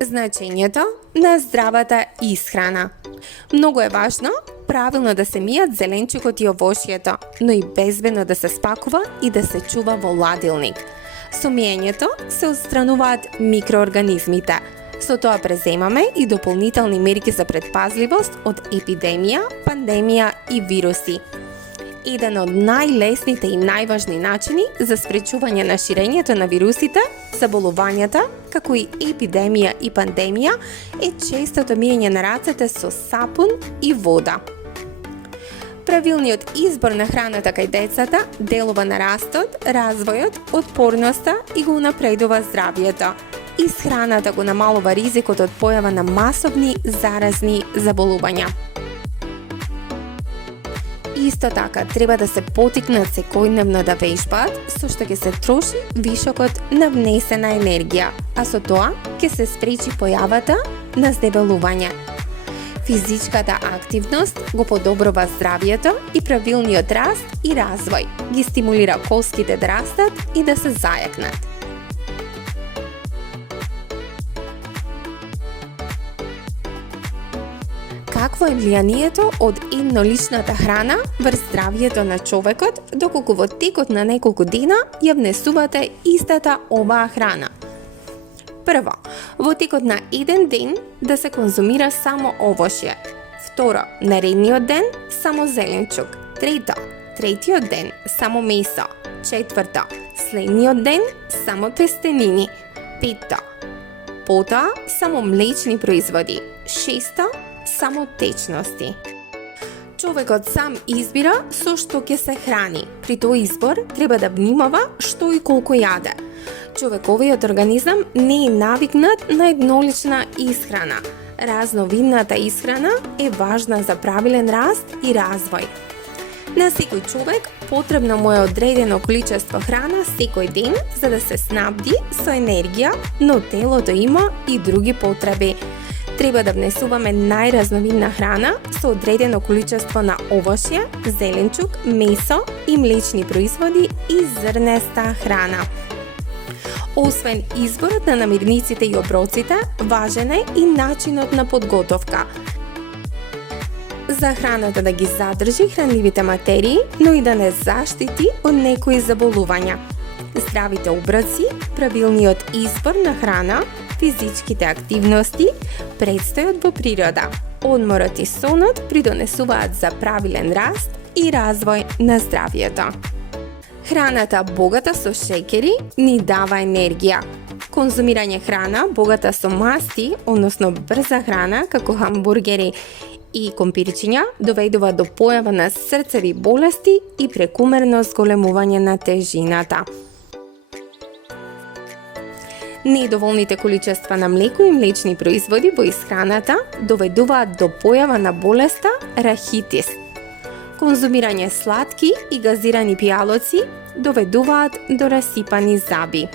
Значењето на здравата исхрана. Многу е важно правилно да се мијат зеленчукот и овошјето, но и безбедно да се спакува и да се чува во ладилник. Со миењето се отстрануваат микроорганизмите. Со тоа преземаме и дополнителни мерки за предпазливост од епидемија, пандемија и вируси. Еден од најлесните и најважни начини за спречување на ширењето на вирусите, заболувањата, како и епидемија и пандемија, е честото миење на рацете со сапун и вода. Правилниот избор на храната кај децата делува на растот, развојот, отпорноста и го унапредува здравието. Исхраната го намалува ризикот од појава на масовни заразни заболувања. Исто така, треба да се потикнат секојдневно да вежбаат, со што ќе се троши вишокот на внесена енергија, а со тоа ќе се спречи појавата на здебелување. Физичката активност го подобрува здравието и правилниот раст и развој, ги стимулира коските да растат и да се зајакнат. Какво е влијанието од едноличната храна врз здравието на човекот, доколку во текот на неколку дена ја внесувате истата оваа храна? Прво, во текот на еден ден да се конзумира само овошје. Второ, наредниот ден само зеленчук. Трето, третиот ден само месо. Четврто, следниот ден само тестенини. Пето, потоа само млечни производи. Шесто, само течности. Човекот сам избира со што ќе се храни. При тој избор треба да внимава што и колку јаде. Човековиот организам не е навикнат на еднолична исхрана. Разновидната исхрана е важна за правилен раст и развој. На секој човек потребно му е одредено количество храна секој ден за да се снабди со енергија, но телото има и други потреби. Треба да внесуваме најразновидна храна со одредено количество на овошје, зеленчук, месо и млечни производи и зрнеста храна. Освен изборот на намирниците и оброците, важен е и начинот на подготовка. За храната да ги задржи хранливите материи, но и да не заштити од некои заболувања. Здравите оброци, правилниот избор на храна, физичките активности, престојот во природа, одморот и сонот придонесуваат за правилен раст и развој на здравието. Храната богата со шеќери ни дава енергија. Конзумирање храна богата со масти, односно брза храна, како хамбургери и компирчиња, доведува до појава на срцеви болести и прекумерно зголемување на тежината. Недоволните количества на млеко и млечни производи во исхраната доведуваат до појава на болеста рахитис. Конзумирање сладки и газирани пијалоци доведуваат до расипани заби.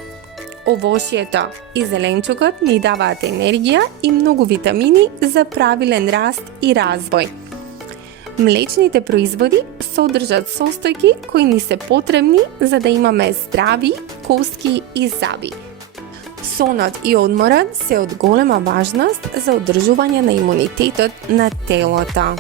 Овошјето и зеленчукот ни даваат енергија и многу витамини за правилен раст и развој. Млечните производи содржат состојки кои ни се потребни за да имаме здрави коски и заби. Сонот и одморот се од голема важност за одржување на имунитетот на телото.